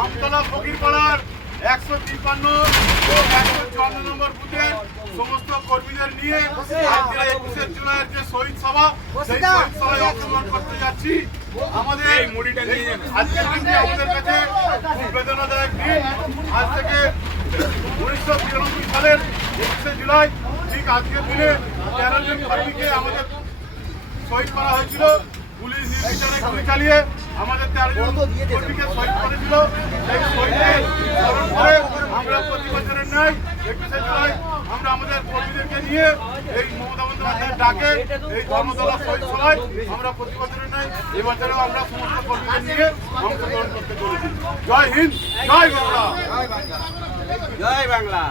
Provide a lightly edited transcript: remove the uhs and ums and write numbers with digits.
আমতলা ফকিরপাড়ার 153 ও 154 নম্বর বুথের সমস্ত কর্মীদের নিয়ে আজকে 21শে জুলাইয়ের যে শহীদ সভা, সেই শহীদ সভায় অংশগ্রহণ করতে যাচ্ছি। আমাদের আজকের দিনটি আমাদের কাছে খুব বেদনাদায়ক দিন। আজ থেকে 1993 সালের 21শে জুলাই ঠিক আজকের দিনে 13 জন কর্মীকে আমাদের শহীদ করা হয়েছিল। পুলিশ নির্বিচারে গুলি চালিয়ে আমাদের 13 জন কর্মীকে শহীদ করেছিল। সেই শহীদদের স্মরণ করে আমরা প্রতি বছরের ন্যায় 21শে জুলাই আমরা আমাদের কর্মীদেরকে নিয়ে এই মমতা বন্দ্যোপাধ্যায়ের ডাকে এই ধর্মতলা শহীদ সভায় আমরা প্রতি বছরের ন্যায় এবছরেও আমরা সমস্ত কর্মীদের নিয়ে অংশগ্রহণ করতে চলেছি। জয় হিন্দ, জয় বাংলা, জয় বাংলা।